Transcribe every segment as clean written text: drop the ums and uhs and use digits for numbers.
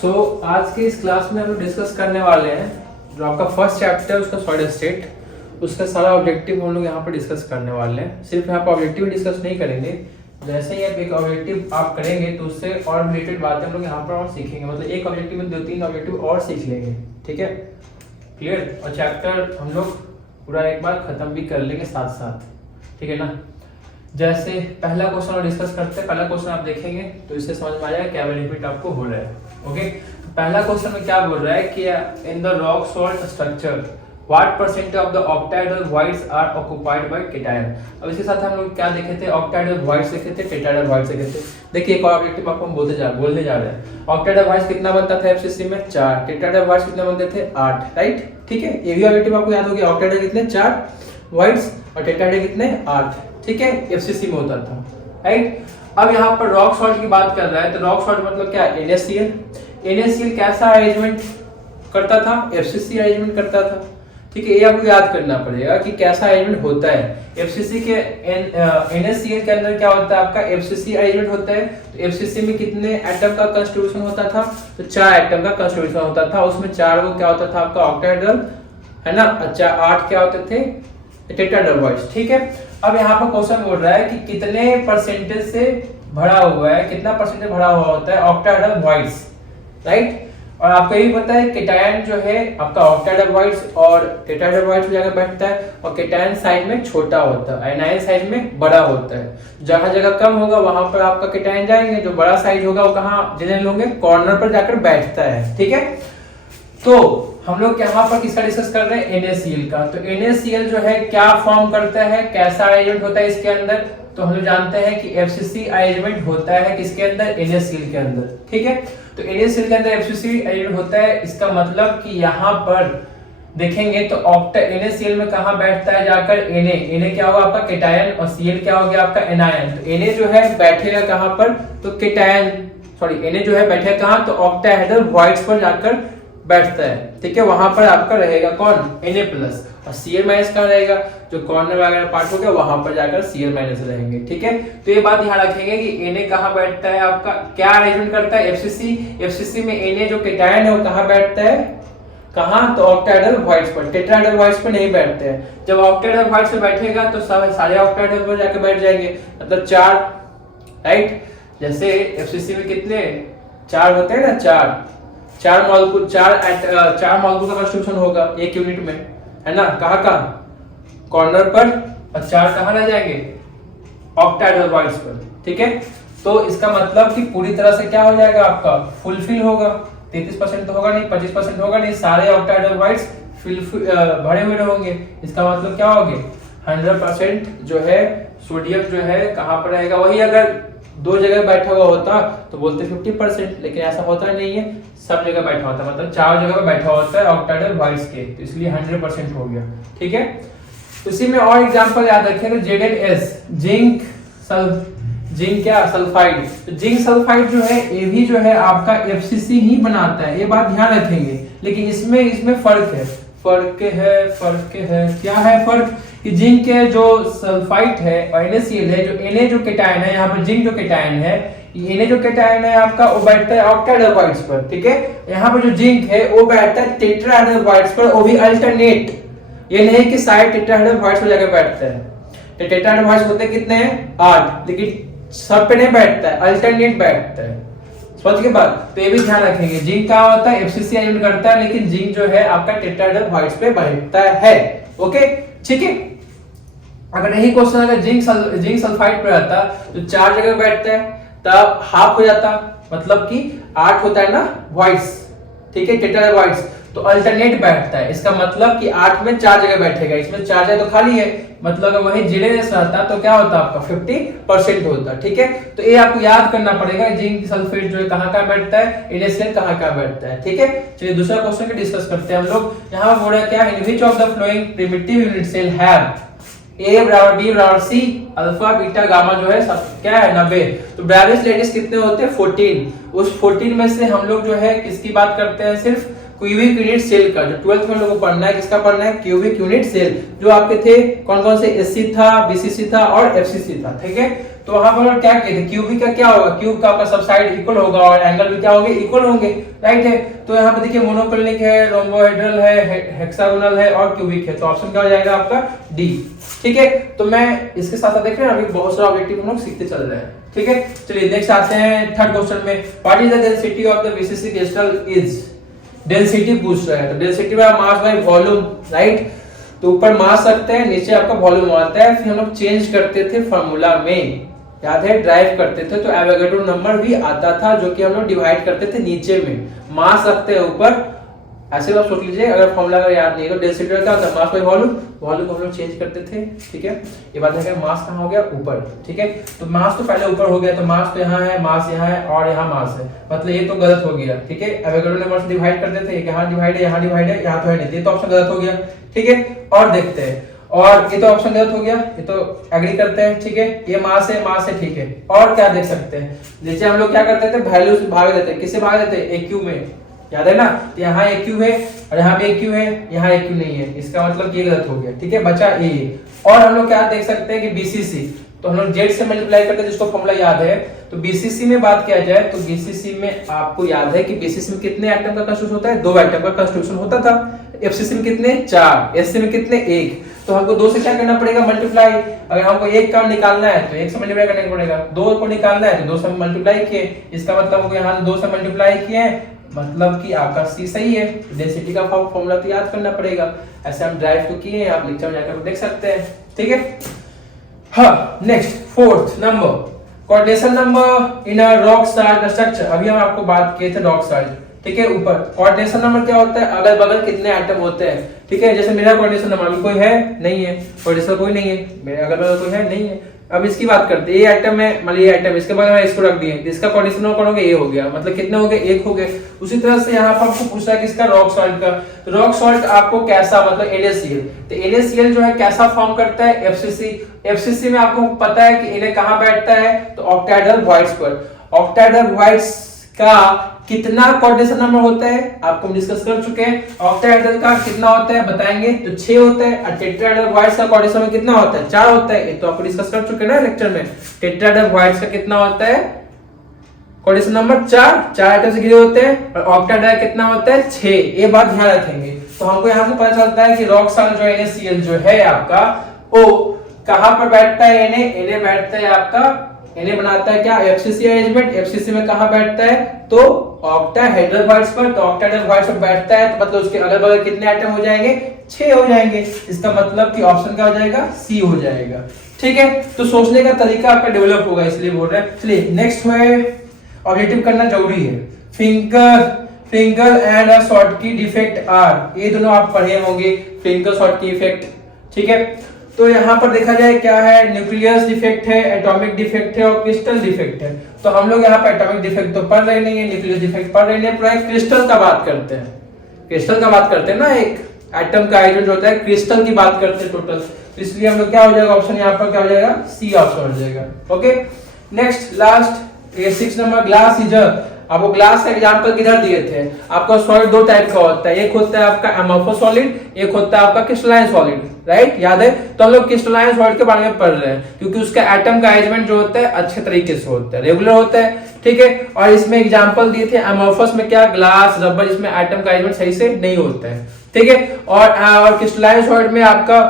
आज के इस क्लास में हम लोग डिस्कस करने वाले हैं जो आपका फर्स्ट चैप्टर है उसका सॉलिड स्टेट, उसका सारा ऑब्जेक्टिव हम लोग यहाँ पर डिस्कस करने वाले हैं। सिर्फ यहाँ पर ऑब्जेक्टिव डिस्कस नहीं करेंगे, जैसे ही आप एक ऑब्जेक्टिव आप करेंगे तो उससे और रिलेटेड बातें हम लोग यहाँ पर और सीखेंगे। मतलब एक ऑब्जेक्टिव में 2-3 ऑब्जेक्टिव और सीख लेंगे, ठीक है, क्लियर। और चैप्टर हम लोग पूरा एक बार खत्म भी कर लेंगे साथ साथ, ठीक है ना। जैसे पहला क्वेश्चन और डिस्कस करते हैं। पहला क्वेश्चन आप देखेंगे तो इससे समझ में आ जाएगा क्या बेनिफिट आपको हो रहा है। ओके, पहला क्वेश्चन में क्या बोल रहा है कि in the rock salt structure what percent of the octahedral voids are occupied by cation. अब इसके साथ हम लोग क्या देखे थे, ऑक्टाहेड्रल वॉइड्स देखे थे, टेट्राहेड्रल वॉइड्स देखे थे। देखिए एक और ऑब्जेक्टिव आपको हम बोलने जा रहे हैं। ऑक्टाहेड्रल वॉइड्स कितना बनता था एफसीसी में 4, टेट्राहेड्रल वॉइड्स कितने बनते थे 8, राइट, ठीक है। ये भी ऑब्जेक्टिव आपको याद होगा, ऑक्टाहेड्रल कितने 4 वॉइड्स और टेट्राहेड्रल कितने 8, ठीक है, एफसीसी में होता था, राइट। अब यहाँ पर रॉक सॉल्ट की बात कर रहा है तो रॉक सॉल्ट मतलब क्या, NaCl। NaCl कैसा अरेंजमेंट करता था, FCC अरेंजमेंट करता था, ठीक है। ये आपको याद करना पड़ेगा कि कैसा अरेंजमेंट होता है। FCC के NaCl के अंदर क्या होता है आपका FCC अरेंजमेंट होता है। तो FCC में कितने एटम का कंस्टिट्यूशन होता था, तो 4 एटम का कंस्टिट्यूशन होता था। उसमें 4 को क्या होता था आपका ऑक्टाहेड्रल, है ना। अच्छा 8 क्या होते थे टेट्राहेड्रल वॉइड्स, ठीक है। अब यहाँ पर क्वेश्चन बोल रहा है कि कितने परसेंटेज से भरा हुआ है, कितना परसेंटेज भरा हुआ होता है ऑक्टाहेड्रल वॉइड्स, राइट। और आपको ये भी पता है केटायन जो है आपका ऑक्टाहेड्रल वॉइड्स और टेट्राहेड्रल वॉइड्स में जाकर बैठता है और केटायन साइड में छोटा होता है, आयनाइन साइड में बड़ा होता है। जहां जगह कम होगा वहां पर आपका केटायन जाएंगे, जो बड़ा साइज होगा वो कहाँ जनरल होंगे, कॉर्नर पर जाकर बैठता है, ठीक है। तो हम लोग यहाँ पर किसका डिस्कस कर रहे हैं, NaCl का। तो NaCl जो है क्या फॉर्म करता है, कैसा अरेंजमेंट होता है इसके अंदर, तो हम लोग जानते हैं कि FCC अरेंजमेंट होता है किसके अंदर, NaCl के अंदर, ठीक है। तो NaCl के अंदर FCC अरेंजमेंट होता है, इसका मतलब कि यहाँ पर देखेंगे तो NaCl में कहाँ बैठता है जाकर Na क्या होगा आपका केटायन और Cl क्या हो गया आपका एनायन। तो Na जो है बैठेगा कहाँ पर, तो केटायन Na जो है बैठेगा कहाँ, तो ऑक्टाहेड्रल वॉइड्स पर जाकर बैठता है, ठीक है। वहां पर आपका रहेगा कौन Na प्लस और Cl माइनस का रहेगा, जो कॉर्नर वगैरह पार्ट हो गया वहां पर जाकर Cl माइनस रहेंगे, ठीक है। तो ये बात ध्यान रखेंगे कि Na कहाँ बैठता है आपका, क्या अरेंजमेंट करता है FCC में Na जो केटायन है वो कहाँ बैठता है, कहाँ, तो ऑक्टाहेड्रल वॉइड्स पर, टेट्राहेड्रल वॉइड्स पर नहीं बैठते हैं। जब ऑक्टाहेड्रल वॉइड्स पर बैठेगा तो सारे ऑक्टाहेड्रल पर जाकर बैठ जाएंगे, मतलब 4, राइट। जैसे FCC में कितने 4 होते हैं ना, 4 मॉलिक्यूल का कंस्टिट्यूशन होगा एक यूनिट में, है ना। कहाँ कॉर्नर पर, और 4 कहाँ रह जाएंगे ऑक्टाहेड्रल वॉइड्स पर, ठीक है। तो इसका मतलब कि पूरी तरह से क्या हो जाएगा आपका फुलफिल होगा, 33% तो होगा नहीं, 25% होगा नहीं, सारे ऑक्टाहेड्रल वॉइड्स भरे हुए होंगे। इसका मतलब क्या हो गया 100% जो है सोडियम जो है कहाँ पर रहेगा। वही अगर 2 जगह बैठा हुआ होता तो बोलते 50%, लेकिन ऐसा होता नहीं है, सब जगह बैठा होता है, मतलब 4 जगह बैठा होता है ऑक्टाहेड्रल वॉइड्स के, तो इसलिए 100% हो गया, ठीक है। उसी में और एग्जांपल याद रखेंगे, ZnS जिंक क्या सल्फाइड। तो जिंक सल्फाइड जो है ये भी जो है आपका FCC ही बनाता है, ये बात ध्यान रखेंगे। लेकिन इसमें फर्क है, क्या है फर्क, कि जिंक के जो सल्फाइड है और NaCl है, जो Na जो केटायन है, यहाँ पर जिंक जो केटायन है, Na जो केटायन है आपका वो बैठता है ऑक्टाहेड्रल वॉइड्स पर, ठीक है। यहाँ पर जो जिंक है वो बैठता है टेट्राहेड्रल वॉइड्स पर, वो भी अल्टरनेट, ये नहीं कि सारे टेट्राहेड्रल वॉइड्स पर जाकर बैठता है। तो टेट्राहेड्रल वॉइड्स होते कितने हैं 8, लेकिन सब पे नहीं बैठता है, अल्टरनेट बैठता है, समझ के बाद। तो ये भी ध्यान रखेंगे, जिंक क्या होता है FCC अरेंजमेंट करता है, लेकिन जिंक जो है आपका टेट्राहेड्रल वॉइड्स पे बैठता है, ओके, ठीक है। अगर यही क्वेश्चन अगर जिंक सल्फाइड पे रहता तो 4 जगह बैठता है, तब हाफ हो जाता, मतलब कि 8 होता है ना वॉइड्स, ठीक है, टेट्राहेड्रल वॉइड्स, तो अल्टरनेट बैठता है। इसका मतलब कि 8 में 4 जगह बैठेगा, इसमें 4 जगह तो खाली है, मतलब वही ZnS रहता तो क्या होता आपका 50% होता, ठीक है। तो ये आपको याद करना पड़ेगा, जिंक सल्फेट जो है कहाँ बैठता है, NaCl कहाँ बैठता है, ठीक है। चलिए दूसरा क्वेश्चन के डिस्कस करते हैं हम लोग। यहाँ बोल रहा है क्या, in which of the following primitive unit cell have A बराबर B बराबर C अल्फा बीटा गामा जो है सब क्या है 90। तो ब्रैवियस लेटिस कितने होते हैं 14। उस 14 में से हम लोग जो है किसकी बात करते हैं, सिर्फ क्यूबिक यूनिट सेल का। जो 12th में लोगों को पढ़ना है, किसका पढ़ना है, क्यूबिक यूनिट सेल। जो आपके थे कौन कौन से, SC था, BCC था और FCC था, ठीक है। तो वहां पर क्या किए थे, क्यूबिक का क्या होगा, क्यूब का आपका सब साइड इक्वल होगा और एंगल भी क्या होंगे, इक्वल होंगे, राइट है। तो यहाँ पे देखिए मोनोक्लिनिक है, रोम्बोहेड्रल है, हेक्सागोनल है और क्यूबिक है, तो ऑप्शन क्या हो जाएगा आपका डी। ठीक है, तो मैं इसके साथ साथ देख रहे हैं अभी बहुत सारा ऑब्जेक्टिव हम लोग सीखते चल रहे हैं। ठीक है, चलिए नेक्स्ट आते हैं थर्ड क्वेश्चन में, what is the density of the BCC crystal is. Density पूछ रहा है, तो डेंसिटी में मास बाय वॉल्यूम, राइट। तो ऊपर मास रखते हैं, नीचे आपका वॉल्यूम आता है, फिर हम लोग चेंज करते थे फार्मूला में, याद है, ड्राइव करते थे तो एवोगाड्रो नंबर भी आता था जो कि हम लोग डिवाइड करते थे नीचे में, मास रखते हैं ऊपर, ऐसे आप सोच लीजिए। अगर फॉर्मूला अगर याद नहीं है तो डेंसिटी क्या होता है, मास बाय वॉल्यूम, वॉल्यूम को हम लोग चेंज करते थे। ठीक है, ये बात है कि मास कहाँ हो गया, ऊपर। ठीक है, तो मास तो पहले ऊपर हो गया, तो मास तो यहाँ है, मास यहाँ है और यहाँ मास है, मतलब ये तो गलत हो गया। ठीक है, एवोगाड्रो नंबर से डिवाइड करते थे, यहाँ डिवाइड है, यहाँ डिवाइड है, यहाँ तो है नहीं, ये तो ऑप्शन गलत हो गया। ठीक है, और देखते हैं, और ये तो ऑप्शन गलत हो गया, ये तो एग्री करते हैं। ठीक है, ये मास है, मास है, ठीक है। और क्या देख सकते हैं, जैसे हम लोग क्या करते थे, वैल्यू से भाग देते हैं, किससे भाग देते हैं, AQ में, याद है ना। तो यहाँ AQ है और यहाँ पे AQ है, यहाँ AQ नहीं है, इसका मतलब ये गलत हो गया। ठीक है, बचा A। और हम लोग क्या देख सकते हैं कि BCC, तो हम लोग Z से मल्टीप्लाई करते हैं, जिसको फॉर्मूला याद है। तो BCC में बात किया जाए तो BCC में आपको याद है कि BCC में कितने एटम का कंस्टिट्यूशन होता है, 2 एटम का कंस्टिट्यूशन होता था। FCC में कितने, 4, SC में कितने, 1। तो हमको 2 से क्या करना पड़ेगा, मल्टीप्लाई। अगर हमको 1 का निकालना है तो 1 से मल्टीप्लाई करना पड़ेगा, 2 को निकालना है तो 2 से मल्टीप्लाई किए, इसका मतलब हमको यहाँ से 2 से मल्टीप्लाई किए, मतलब कि आपका सी सही है। डेंसिटी का फॉर्मूला तो याद करना पड़ेगा, ऐसे हम ड्राइव को किए, आप लेक्चर में जाकर देख सकते हैं। ठीक है, हाँ, next fourth number, coordination number in a rock salt structure. अभी हम आपको बात किए थे रॉक साल्ट। ठीक है, ऊपर कोऑर्डिनेशन नंबर क्या होता है, अगल बगल कितने एटम होते हैं। ठीक है, जैसे मेरा कोऑर्डिनेशन नंबर अभी कोई है नहीं है, कोऑर्डिनेशन कोई नहीं है, मेरे अगल बगल कोई है नहीं है। अब इसकी बात करते हैं, ये एटम है, मतलब ये एटम, इसके बाद मैं इसको रख दिए, इसका कोऑर्डिनेशन नंबर कौन हो गया, ये हो गया, मतलब कितने हो गए, 1 हो गए। उसी तरह से यहाँ पर आपको पूछा है किसका, रॉक सॉल्ट का। तो रॉक सॉल्ट आपको कैसा, मतलब NaCl, तो NaCl जो है कैसा फॉर्म करता है, FCC। FCC में आपको पता है कि Na कहाँ बैठता है, तो ऑक्टाहेड्रल वॉइड्स पर। ऑक्टाहेड्रल वॉइड्स का कितना कोऑर्डिनेशन नंबर होता है, आपको हम डिस्कस कर चुके हैं। ऑक्टाहेड्रल का कितना होता है बताएंगे, तो 6 होता है। और टेट्राहेड्रल वॉइड्स का कोऑर्डिनेशन नंबर कितना होता है, 4 होता है, ये तो आपको डिस्कस कर चुके हैं ना लेक्चर में। टेट्राहेड्रल वॉइड्स का कितना होता है, कोऑर्डिनेशन नंबर 4 एटम से घिरे होते हैं, और ऑक्टाहेड्रल कितना होता है, 6। ये बात ध्यान रखेंगे। तो हमको यहाँ से पता चलता है कि रॉक सॉल्ट जो NaCl जो है आपका, वो कहां पर बैठता है, Na बैठता है आपका, Na बनाता है क्या, FCC अरेंजमेंट। FCC में कहां बैठता है, तो ऑक्टाहेड्रल वॉइड्स पर। तो ऑक्टाहेड्रल वॉइड्स पर बैठता है, तो मतलब उसके अगल बगल कितने एटम हो जाएंगे, 6 हो जाएंगे। इसका मतलब कि ऑप्शन क्या हो जाएगा, C हो जाएगा। ठीक है, तो सोचने का तरीका आपका डेवलप होगा, इसलिए बोल रहे हैं। चलिए नेक्स्ट है, ऑब्जेक्टिव करना जरूरी है। फिंगर एंड शॉर्ट की डिफेक्ट आर, ये दोनों आप पढ़े होंगे, फिंगर शॉर्ट की इफेक्ट। ठीक है, तो यहाँ पर देखा जाए क्या है, न्यूक्लियस डिफेक्ट है, एटॉमिक डिफेक्ट है और क्रिस्टल डिफेक्ट है। तो हम लोग यहाँ पर एटॉमिक डिफेक्ट तो पढ़ रहे नहीं है, न्यूक्लियस डिफेक्ट पढ़ रहे नहीं, पूरा क्रिस्टल का बात करते हैं। क्रिस्टल का बात करते हैं ना, एक एटम का आइडेंट होता है, क्रिस्टल की बात करते हैं टोटल। तो इसलिए हम लोग क्या हो जाएगा, ऑप्शन यहाँ पर क्या हो जाएगा, C ऑप्शन हो जाएगा। ओके, नेक्स्ट लास्ट, ये 6 नंबर, ग्लास इज आपको ग्लास का एग्जांपल किधर दिए थे, आपका सॉलिड 2 टाइप का होता है, एक होता है आपका अमोर्फस सॉलिड, एक होता है आपका क्रिस्टलाइन सॉलिड, राइट, याद है। तो हम लोग क्रिस्टलाइन सॉलिड के बारे में पढ़ रहे हैं, क्योंकि उसका एटम का अरेंजमेंट जो होता है अच्छे तरीके से होता है, रेगुलर होता है। ठीक है, और इसमें एग्जांपल दिए थे अमोर्फस में क्या, ग्लास, रबर, इसमें एटम का अरेंजमेंट सही से नहीं होता है। ठीक है, और क्रिस्टलाइन सॉलिड में आपका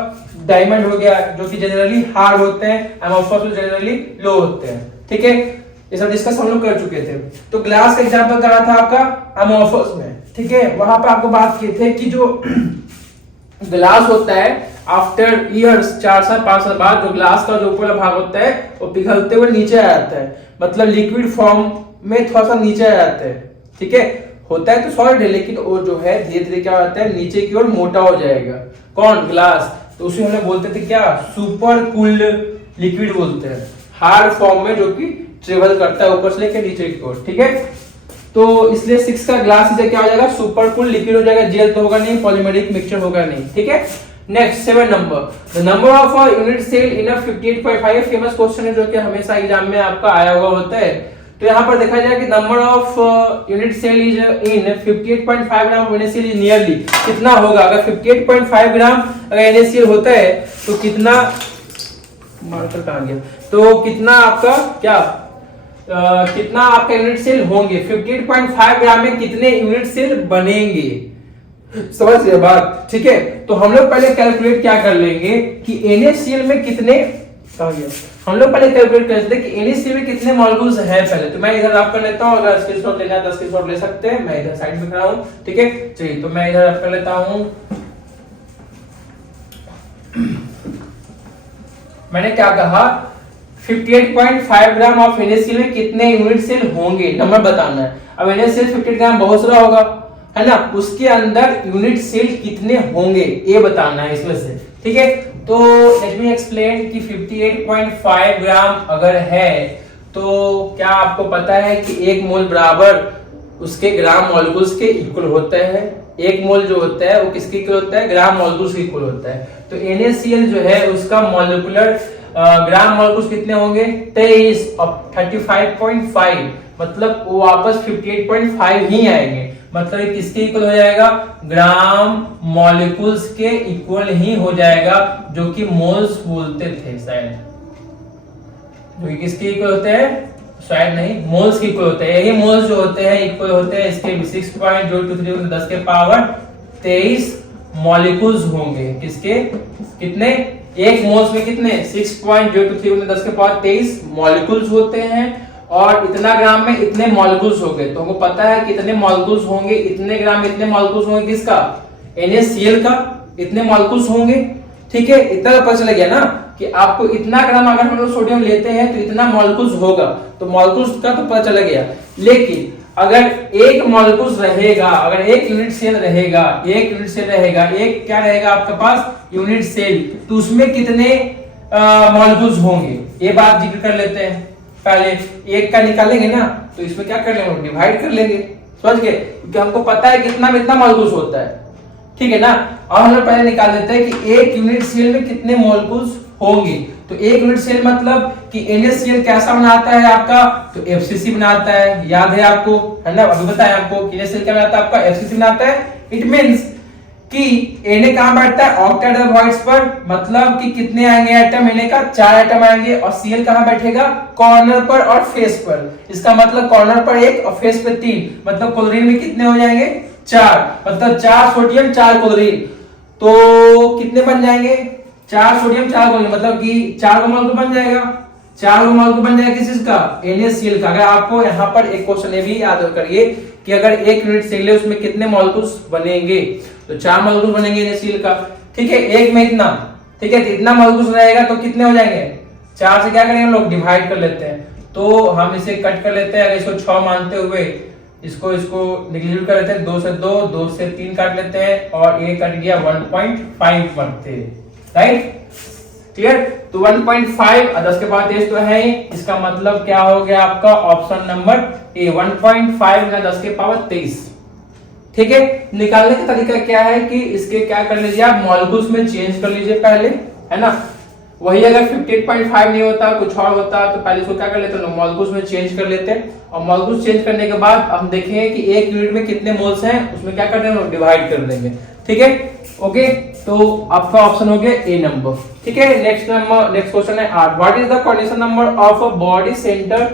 डायमंड हो गया, जो कि जनरली हार्ड होते हैं, अमोर्फस में जनरली लो होते हैं। ठीक है, ये सब डिस्कस हम लोग कर चुके थे। तो ग्लास का एग्जांपल करा था आपका अमोर्फस में। ठीक है, वहां पर आपको बात किए थे कि जो ग्लास होता है, आफ्टर ईयर्स 4 साल 5 साल बाद जो ग्लास का जो ऊपर भाग होता है वो पिघलते हुए नीचे आ जाता है, मतलब लिक्विड फॉर्म में थोड़ा सा नीचे आ जाता है। ठीक है, होता है तो सॉलिड है, लेकिन वो जो है धीरे धीरे क्या होता है, नीचे की ओर मोटा हो जाएगा। कौन, ग्लास। तो उसे हम लोग बोलते थे क्या, सुपर कूल्ड लिक्विड बोलते हैं, हार्ड फॉर्म में जो कि ट्रेवल करता है ऊपर से लेकर नीचे की ओर। ठीक है, तो इसलिए 6 का ग्लास इसे क्या हो जाएगा, सुपर कूल लिक्विड हो जाएगा, जेल तो होगा नहीं, पॉलीमेरिक मिक्सचर होगा नहीं। ठीक है, next 7 number, the number of a unit cell in a 58.5, famous question है जो कि हमेशा एग्जाम में आपका आया हुआ होता है। तो यहाँ पर देखा जाए कि number of unit cell is in 58.5 gram NaCl is nearly कितना होगा, अगर 58.5 ग्राम अगर NaCl होता है तो कितना मार्कर कहाँ गया? तो कितना आपका क्या कितना आपका यूनिट सेल होंगे? 58.5 ग्राम में कितने यूनिट सेल बनेंगे? समझ गए बात? ठीक है, तो हम लोग पहले कैलकुलेट क्या कर लेंगे कि NaCl में कितने, कहाँ गया? हम लोग पहले कैलकुलेट कर लेते हैं कि NaCl में कितने मॉलिक्यूल्स है पहले। तो मैं इधर आप कर लेता हूं, अगर स्क्रीनशॉट लेना है तो स्क्रीनशॉट ले सकते हैं, मैं इधर साइड में खड़ा हूं। ठीक है, चलिए तो मैं इधर आप कर लेता हूं। मैंने क्या कहा, 58.5 ग्राम ऑफ NaCl में कितने यूनिट सेल होंगे, नंबर बताना है। अब NaCl 58 ग्राम बहुत सारा होगा, है ना, उसके अंदर यूनिट सेल कितने होंगे ये बताना है इसमें से। ठीक है, तो लेट मी एक्सप्लेन कि 58.5 ग्राम अगर है तो क्या आपको पता है कि एक मोल बराबर उसके ग्राम मॉलिक्यूल्स के इक्वल होता है। एक मोल जो होता है वो किसके इक्वल होता है? ग्राम मॉलिक्यूल्स के इक्वल होता है। तो NaCl जो है उसका मॉलिक्यूलर ग्राम मॉलिक्यूल्स कितने होंगे? 23 और 35.5, मतलब वो वापस 58.5 ही आएंगे। मतलब किसके इक्वल हो जाएगा? ग्राम मॉलिक्यूल्स के इक्वल ही हो जाएगा, जो कि मोल्स बोलते थे शायद, जो कि किसके इक्वल होते हैं? शायद नहीं, मोल्स के इक्वल होते हैं। यही मोल्स जो होते हैं इक्वल होते हैं इसके 6.023 10 के पावर 23 मॉलिक्यूल्स होंगे। किसके कितने? एक मोल्स में कितने? 6.023 10 के पावर 23 मॉलिक्यूल्स होते हैं, और इतना ग्राम में इतने मॉलिक्यूल्स होंगे। तो हमको पता है कितने मॉलिक्यूल्स होंगे, इतने ग्राम में इतने मॉलिक्यूल्स होंगे। किसका? NaCl का इतने मॉलिक्यूल्स होंगे। ठीक है, इतना तो पता चल गया ना कि आपको इतना ग्राम अगर हम लोग सोडियम लेते हैं तो इतना मॉलिक्यूल्स होगा। तो मॉलिक्यूल्स का तो पता चल गया, लेकिन अगर एक मॉलिक्यूल्स रहेगा, अगर एक यूनिट सेल रहेगा, एक यूनिट सेल रहेगा, एक क्या रहेगा आपके पास? यूनिट सेल, तो उसमें कितने मॉलिक्यूल्स होंगे ये बात जिक्र कर लेते हैं। पहले एक का निकालेंगे ना तो इसमें क्या कर लेंगे? डिवाइड कर लेंगे, समझ गए? क्योंकि हमको पता है कितना में इतना मॉलिक्यूल्स होता है। ठीक है ना, अब हम लोग पहले निकाल देते हैं कि एक यूनिट सेल में कितने मॉलिक्यूल्स होंगे। तो एक यूनिट सेल मतलब कि NaCl कैसा बनाता है आपका? तो FCC बनाता है, याद है आपको, है ना? अभी बताया आपको कि NaCl क्या बनाता है आपका? FCC बनाता है। इट मींस कि Na कहां बैठता है? ऑक्टेट वॉइड्स पर, मतलब कि कितने आएंगे एटम? Na का 4 एटम आएंगे। और Cl कहां बैठेगा? कॉर्नर पर और फेस पर। इसका मतलब कॉर्नर पर 1 और फेस पे 3, मतलब क्लोरीन में कितने हो जाएंगे? 4, मतलब 4 सोडियम 4 क्लोरीन। तो कितने बन जाएंगे? 4 सोडियम 4 क्लोरीन, मतलब कि 4 मॉलिक्यूल बन जाएगा। 4 मॉलिक्यूल बन जाएगा किस का? NaCl का। अगर आपको यहाँ पर एक क्वेश्चन ये भी याद करिए कि अगर एक यूनिट सेल है उसमें कितने मॉलिक्यूल्स बनेंगे, तो 4 मॉलिक्यूल बनेंगे NaCl का। ठीक है, एक में इतना, ठीक है, तो इतना मॉलिक्यूल्स रहेगा तो कितने हो जाएंगे? 4 से क्या करेंगे हम लोग? डिवाइड कर लेते हैं। तो हम इसे कट कर लेते हैं, अगर इसको 6 मानते हुए इसको निगेटिव कर लेते हैं। 2 से 2, 2 से 3 काट लेते हैं, और ये कट गया 1.5 बनते, राइट? क्लियर? तो 1.5 और 10 के बाद 23 तो है ही, इसका मतलब क्या हो गया आपका? ऑप्शन नंबर ए, 1.5 गुना 10 के पावर 23। ठीक है, निकालने का तरीका क्या है कि इसके क्या कर लीजिए आप? मॉलिक्यूल्स में चेंज कर लीजिए पहले, है ना? वही अगर 58.5 नहीं होता, कुछ और होता, तो पहले इसको क्या कर लेते हैं? मॉलिक्यूल्स में चेंज कर लेते हैं, और मॉलिक्यूल्स चेंज करने के बाद हम देखेंगे कि एक यूनिट में कितने मोल्स हैं, उसमें क्या कर देंगे? डिवाइड कर देंगे। ठीक है, ओके, तो आपका ऑप्शन हो गया ए नंबर। ठीक है, नेक्स्ट क्वेश्चन है 8। What is the coordination number of a body centre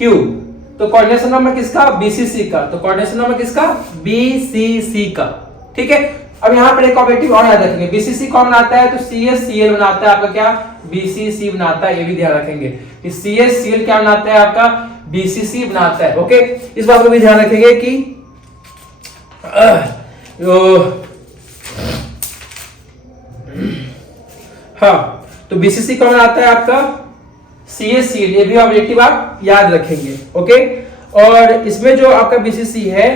Q? तो कोऑर्डिनेशन नंबर किसका? BCC का। तो कोऑर्डिनेशन नंबर किसका? BCC का। ठीक है, अब यहाँ पर एक ऑब्जेक्टिव और याद रखेंगे। BCC कौन बनाता है? तो CSCl बनाता है आपका। क्या? BCC बनाता है, ये भी ध्यान रखेंगे कि CSCl क्या बनाता है आपका? BCC बनाता है। ओके, इस बात को भी ध्यान रखेंगे कि हाँ, तो BCC कौन बनाता है आपका? CSCl। ये भी ऑब्जेक्टिव आप याद रखेंगे। ओके, और इसमें जो आपका BCC है,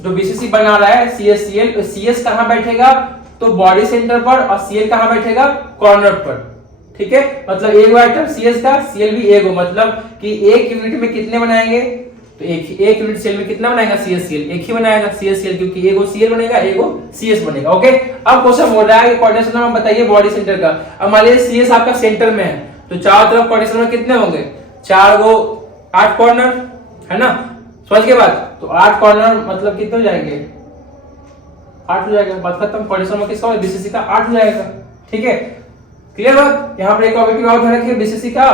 जो BCC बना रहा है CSCl, तो CS कहां बैठेगा? तो बॉडी सेंटर पर, और Cl कहां बैठेगा? कॉर्नर पर। ठीक है, मतलब एक आइटम CS का, Cl भी एक हो, मतलब कि एक यूनिट में कितने बनाएंगे? तो एक यूनिट सेल में कितना बनाएगा? CSCl एक ही बनाएगा CSCl, क्योंकि एगो Cl बनेगा, एगो CS बनेगा। ओके, अब क्वेश्चन बोल रहा है कि कोऑर्डिनेशन नंबर बताइए बॉडी सेंटर का। अब मान लीजिए CS आपका सेंटर में है, तो चारों तरफ कोऑर्डिनेशन नंबर कितने होंगे? 4 गो 8 कॉर्नर, है ना? समझ के बात? तो 8 कॉर्नर मतलब कितने हो जाएंगे? 8 हो जाएगा, बात खत्म। कोऑर्डिनेशन नंबर किसका होगा? BCC का 8 हो जाएगा। ठीक है, क्लियर बात। यहाँ पर एक ऑब्जेक्टिव और ध्यान रखिए, बीसीसी का,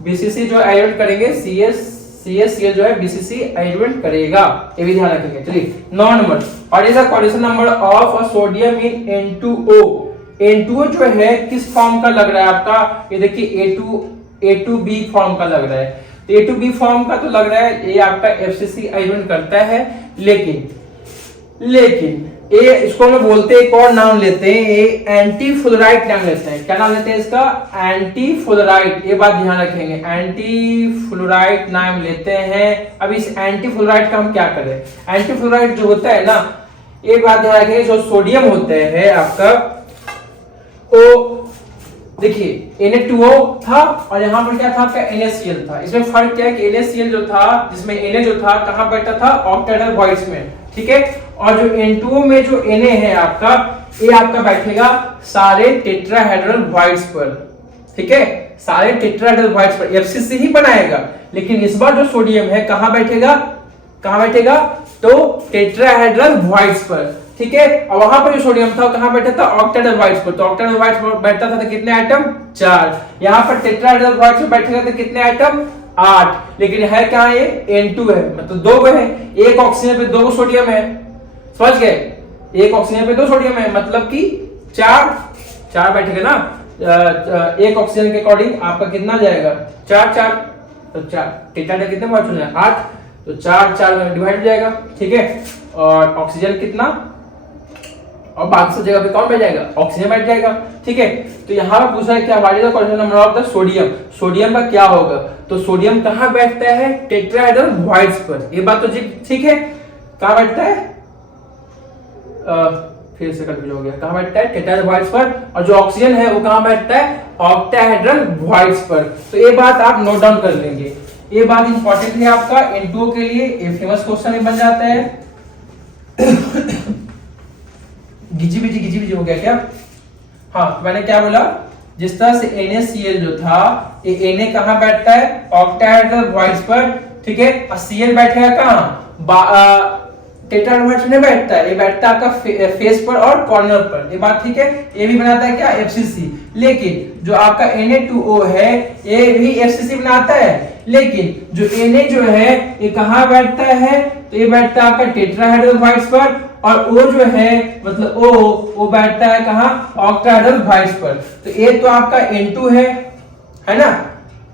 बीसीसी जो आइडेंट करेंगे सीएल जो है बीसीसी आइडेंट करेगा, ये भी ध्यान रखेंगे। चलिए 9 नंबर, और is the coordination number of a sodium in N2O। N2O जो है किस फॉर्म का लग रहा है आपका, ये देखिए A2B फॉर्म का लग रहा है। तो A2B फॉर्म का तो लग रहा है ये आपका FCC आइडेंट करता है, लेकिन ये इसको हम बोलते हैं, एक और नाम लेते हैं, ये एंटी फ्लोराइड नाम लेते हैं। क्या नाम लेते हैं इसका, एंटी फ्लोराइड। ये बात ध्यान रखेंगे, एंटी फ्लोराइड नाम लेते हैं। अब इस एंटी फ्लोराइड का हम क्या करें, एंटी फ्लोराइड जो होता है ना, एक बात ध्यान रखेंगे, जो सोडियम होता है आपका, वो देखिए Na2O था और यहाँ पर क्या था आपका NaCl था। इसमें फर्क क्या है कि NaCl जो था, जिसमें Na जो था कहाँ बैठा था, ऑक्टेहेड्रल वॉइड्स में, ठीक है। और जो N2O में जो Na है आपका, ये आपका बैठेगा सारे टेट्राहेड्रल वॉइड्स पर, ठीक है, सारे टेट्राहेड्रल वॉइड्स पर FCC ही बनाएगा। लेकिन इस बार जो सोडियम है कहाँ बैठेगा, तो टेट्राहेड्रल वॉइड्स पर, ठीक है। और वहां पर जो सोडियम था कहां बैठा था, ऑक्टेहेड्रल वॉइड्स पर। तो ऑक्टेहेड्रल वॉइड्स पर बैठता था तो कितने आइटम, 4। यहां पर टेट्राहेड्रल वॉइड्स पर बैठेगा तो कितने आइटम, 8। लेकिन है क्या, ये N2 है, मतलब 2 है, एक ऑक्सीजन पे 2 सोडियम है, समझ गए, एक ऑक्सीजन पे 2 सोडियम है, मतलब कि 4 बैठेगा ना। एक ऑक्सीजन के अकॉर्डिंग आपका कितना जाएगा, 4 तो 4 टेट्राहेड्रल कितने वॉइड्स होने, 8, तो 4 में डिवाइड हो जाएगा, ठीक है। और ऑक्सीजन कितना, और बाकी सब जगह पे कौन बैठ जाएगा, ऑक्सीजन बैठ जाएगा, ठीक है। तो यहाँ पे पूछा है क्या, what is the coordination number of the sodium, sodium का क्या होगा। तो सोडियम कहाँ बैठता है, टेट्राहेड्रल वॉइड्स पर। ये बात तो ठीक है, कहाँ बैठता है, फिर से कंफ्यूज हो गया, कहाँ बैठता है, टेट्राहेड्रल वॉइड्स पर। और जो ऑक्सीजन है वो कहाँ बैठता है, ऑक्टाहेड्रल वॉइड्स पर। तो ये बात आप नोट डाउन कर लेंगे, ये बात इंपॉर्टेंट है आपका N2O के लिए, ये फेमस क्वेश्चन बन जाता है। गिजी बिजी हो गया क्या, हाँ मैंने क्या बोला, जिस तरह से NaCl जो था, ये Na कहाँ बैठता है, ऑक्टाहेड्रल वॉइड्स पर, ठीक है। और Cl बैठेगा कहाँ, टेट्राहेड्रल वॉइड्स में बैठता है, ये बैठता है आपका फेस पर और कॉर्नर पर, ये बात ठीक है। ये भी बनाता है क्या, FCC। लेकिन जो आपका Na2O है ये भी FCC बनाता है, लेकिन जो Na जो है ये कहाँ बैठता है, तो ये बैठता है आपका टेट्राहेड्रल वॉइड्स पर। और O जो है, मतलब O बैठता है कहाँ, ऑक्टाहेड्रल वॉइड्स पर। तो ये तो आपका N2 है ना,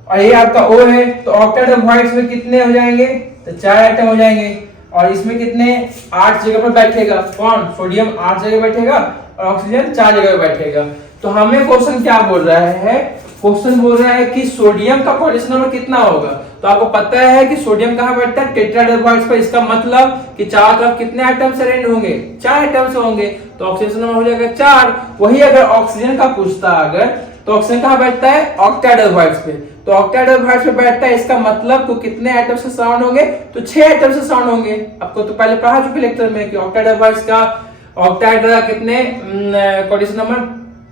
और ये आपका O है। तो ऑक्टाहेड्रल वॉइड्स में कितने हो जाएंगे, तो 4 आइटम हो जाएंगे। और इसमें कितने, 8 जगह पर बैठेगा, कौन, सोडियम 8 जगह बैठेगा और ऑक्सीजन 4 जगह बैठेगा। तो हमें क्वेश्चन क्या बोल रहा है, क्वेश्चन बोल रहा है कि सोडियम का कोऑर्डिनेशन नंबर कितना होगा। तो आपको पता है कि सोडियम कहाँ बैठता है, टेट्राहेड्रल वॉइड्स पर। इसका मतलब कि चारों तरफ कितने आइटम्स अरेंज होंगे, 4 आइटम्स होंगे। तो ऑक्सीजन नंबर हो जाएगा 4। वही अगर ऑक्सीजन का पूछता अगर, तो ऑक्सीजन कहाँ बैठता है, ऑक्टाहेड्रल वॉइड्स पे। तो ऑक्टाहेड्रल वॉइड्स पे बैठता है, इसका मतलब को कितने आइटम से सराउंड होंगे, तो 6 आइटम से सराउंड होंगे। आपको तो पहले पढ़ा चुके लेक्चर में कि ऑक्टाहेड्रल वॉइड्स का, ऑक्टाहेड्रल कितने कोऑर्डिनेशन नंबर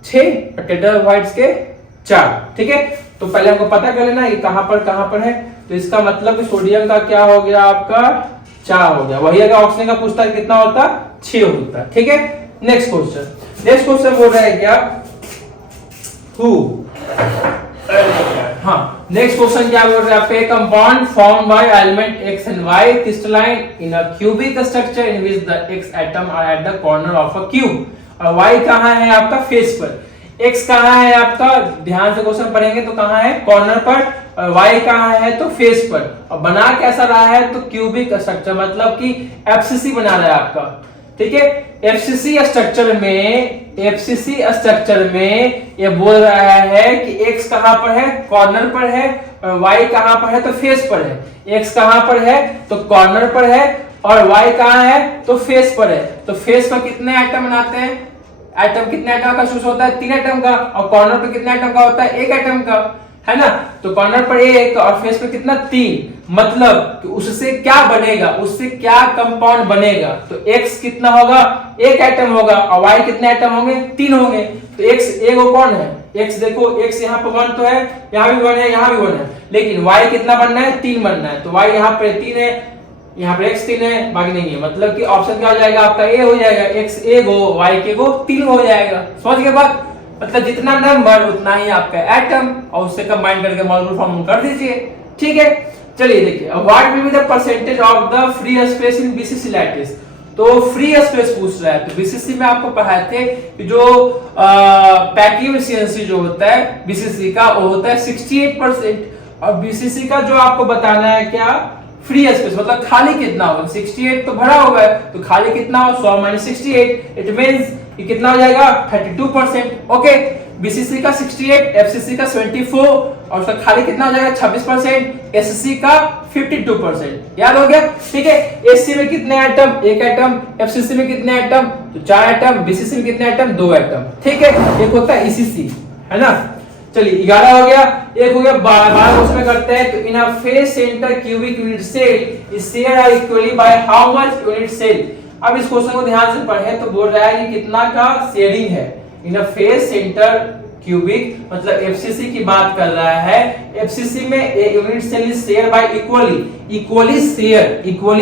6 और टेट्राहेड्रल वॉइड्स के 4, ठीक है। तो पहले हमको पता कर लेना ये कहां पर है। तो इसका मतलब कि सोडियम का क्या हो गया आपका, 4 हो गया। वही अगर ऑक्सीजन का पूछता है कितना होता, 6 होता, ठीक है। नेक्स्ट क्वेश्चन बोल रहा है क्या, हाँ नेक्स्ट क्वेश्चन क्या बोल रहा है आपके, compound form by element X and Y crystalline in a cubic structure in which the X atom are at the corner of a cube. और Y कहाँ है आपका, फेस पर। X कहाँ है आपका, ध्यान से क्वेश्चन पढ़ेंगे तो कहाँ है, कॉर्नर पर। और Y कहाँ है, तो फेस पर। और बना कैसा रहा है, तो क्यूबिक स्ट्रक्चर, मतलब कि FCC बना रहा है आपका, ठीक है। FCC स्ट्रक्चर में ये बोल रहा है कि X कहाँ पर है, कॉर्नर पर है। और Y कहाँ पर है, तो फेस पर है। X कहाँ पर है, तो कॉर्नर पर है। और Y कहाँ है, तो फेस पर है। तो फेस पर कितने आइटम बनाते हैं, आइटम कितने आइटम का चूज होता है, 3 आइटम का। और कॉर्नर पर कितने आइटम का होता है, 1 आइटम का, है ना। तो कॉर्नर पर 1 और फेस पे कितना, 3। मतलब कि उससे क्या बनेगा, उससे क्या कंपाउंड बनेगा। तो X कितना होगा, 1 आइटम होगा। और Y कितने आइटम होंगे, 3 होंगे। तो X एगो कौन है, X देखो, X यहाँ पे 1 तो है, यहाँ भी 1 है, यहाँ भी 1 है। लेकिन Y कितना बनना है, 3 बनना है। तो Y यहाँ पे 3 है, यहाँ पे X 3 है, बाकी नहीं है। मतलब कि ऑप्शन क्या हो जाएगा आपका, A हो जाएगा। X एगो, Y के गो 3 हो जाएगा। समझ गए बात। मतलब जितना नंबर उतना ही आपका एटम, और उससे कंबाइन करके मॉलिक्यूलर फॉर्म कर दीजिए। ठीक है, चलिए देखिए, what will be the percentage of the free space in BCC lattice. तो फ्री स्पेस पूछ रहा है। तो बीसीसी में आपको पढ़ाए थे कि जो पैकिंग एफिशिएंसी जो होता है बीसीसी का वो होता है 68%, और बीसीसी का जो आपको बताना है क्या, फ्री स्पेस मतलब खाली कितना होगा। 68 तो भरा हुआ है, तो खाली कितना हो, 100 - 68, इट मींस ये कितना हो जाएगा 32%। ओके, बीसीसी का 68, एफसीसी का 74, और उसका खाली कितना हो जाएगा 26%, एससी का 52%। याद हो गया। ठीक है, एससी में कितने एटम, एक एटम, एफसीसी में कितने एटम, तो 4 एटम, बीसीसी में कितने एटम, 2 एटम। ठीक है, एक होता है ईसीसी, है ना। चलिए 11 हो गया, एक हो गया 12 उसमें करते हैं। तो in a face centre cubic unit cell is shared equally by how much unit cell. अब इस क्वेश्चन को ध्यान से पढ़ें तो बोल रहा है कि कितना का शेयरिंग है। In a face centre cubic मतलब एफसीसी की बात कर रहा है। एफसीसी में a unit cell is share by equally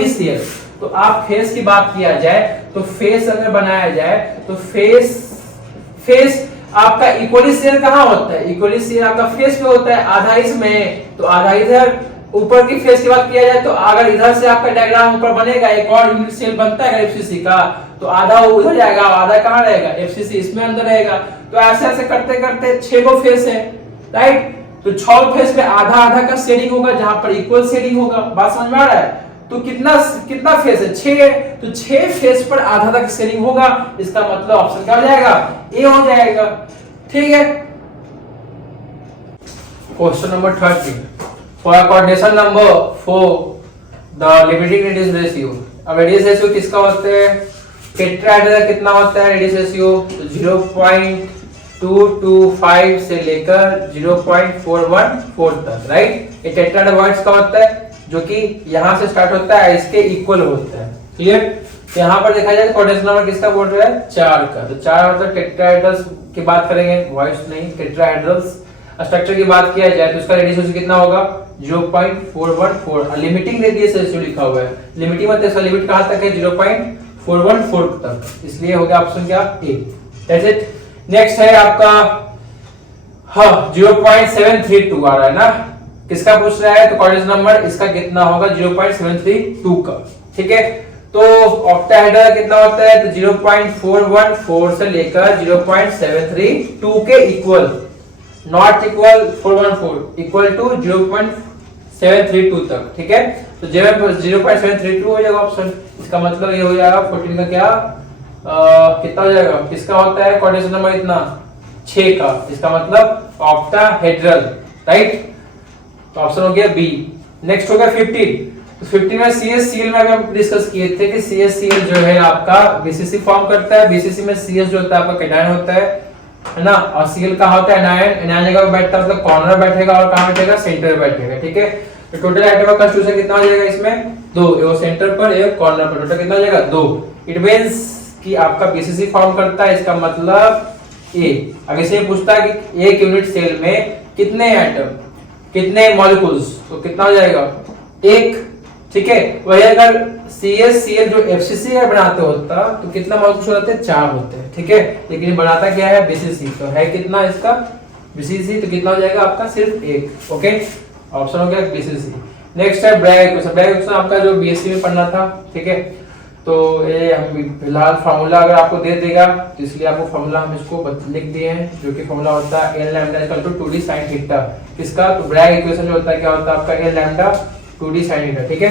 share. तो आप फेस की बात किया जाए तो फेस अगर बनाया जाए तो फेस आपका इक्वली शेयर कहाँ होता है, इक्वली शेयर आपका फेस पे होता है, आधा इसमें तो आधा इधर। ऊपर की फेस की बात किया जाए तो अगर इधर से आपका डायग्राम ऊपर बनेगा, एक और यूनिट सेल बनता है एफसीसी का, तो आधा वो उधर जाएगा, आधा कहाँ रहेगा, एफसीसी इसमें अंदर रहेगा। तो ऐसे ऐसे करते करते 6 गो फेस है, राइट। तो 6 फेस पे आधा आधा का शेयरिंग होगा, जहां पर इक्वल शेयरिंग होगा। बात समझ में आ रहा है। तो कितना फेस है, 6, तो 6 फेस पर आधा तक शेयरिंग होगा। इसका मतलब ऑप्शन क्या हो जाएगा, ए हो जाएगा। ठीक है, question number 30 for coordination number 4 the limiting radius ratio. अब रेडियस रेशियो किसका होता है, टेट्राहेड्रल कितना होता है रेडियस रेशियो, तो 0.225 से लेकर 0.414 तक, राइट। ये टेट्राहेड्रल का होता है जो कि यहां से स्टार्ट होता है, इसके इक्वल होता है। क्लियर। तो यहां पर देखा जाए तो कोऑर्डिनेशन नंबर किसका बोल रहा है, 4 का। तो 4 मतलब टेट्राहेड्रल्स की बात करेंगे, वॉइस नहीं, टेट्राहेड्रल्स स्ट्रक्चर की बात किया जाए तो उसका रेडियस रेशियो कितना होगा 0.414। लिमिटिंग रेडियस रेशियो लिखा हुआ है, लिमिटिंग मतलब इसका लिमिट कहां तक है 0.414 तक, इसलिए हो गया ऑप्शन क्या ए। That's it. नेक्स्ट है आपका 0.732 आ रहा है ना, किसका पूछ रहा है, तो कोऑर्डिनेशन नंबर इसका कितना होगा 0.732 का। ठीक है, तो ऑक्टाहेड्रल कितना होता है, तो 0.414 से लेकर 0.732 के equal, not equal 414, equal to 0.732 तक। ठीक है, तो 0.732 हो जाएगा ऑप्शन। इसका मतलब ये हो जाएगा 14 का क्या कितना हो जाएगा, किसका होता है कोऑर्डिनेशन नंबर इतना 6 का, इसका मतलब ऑक्टाहेड्रल, राइट। तो ऑप्शन हो गया बी। नेक्स्ट हो गया 15। तो 15 में CH-Cl में हम डिस्कस किए थे कि CH-Cl जो है आपका बीसीसी फॉर्म करता है। बीसीसी में CH जो होता है आपका कैटायन होता है ना, और Cl का होता है एनायन। एनायन जगह बैठता है मतलब कॉर्नर बैठेगा और कहां बैठेगा, सेंटर पे बैठेगा। ठीक है, तो टोटल एटम का कंस्टिट्यूशन कितना हो जाएगा इसमें 2, एक सेंटर पर एक कॉर्नर पर, टोटल कितना हो जाएगा 2। इट मींस कि आपका बीसीसी फॉर्म करता है, इसका मतलब ए। अगर से पूछता है कि एक यूनिट सेल में कितने एटम, कितने मॉलिक्यूल्स, तो कितना हो जाएगा 1। ठीक है, वही अगर CH-Cl जो FCC है बनाते होता तो कितना मॉलिक्यूल्स होते हैं 4 होते हैं। ठीक है, लेकिन बनाता क्या है BCC, तो है कितना इसका BCC, तो कितना हो जाएगा आपका सिर्फ 1। ओके, ऑप्शन हो गया BCC। नेक्स्ट है ब्रैग इक्वेशन। ब्रैग इक्वेशन आपका जो BSc में पढ़ना था। ठीक है, तो ये हम फिलहाल फार्मूला अगर आपको दे देगा तो इसलिए आपको फार्मूला हम इसको लिख दिए हैं, जो कि फार्मूला होता है L lambda equal to 2d sin theta. किसका, तो ब्रैग इक्वेशन जो होता है क्या होता है आपका L lambda 2d sin theta. ठीक है,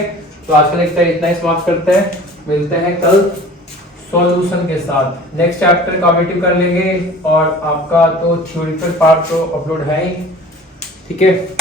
तो आज का लेक्चर इतना ही समाप्त करते हैं, मिलते हैं कल सॉल्यूशन के साथ। नेक्स्ट चैप्टर कॉम्पिटिटिव कर लेंगे और आपका तो थ्योरेटिकल पार्ट तो अपलोड है ही। ठीक है।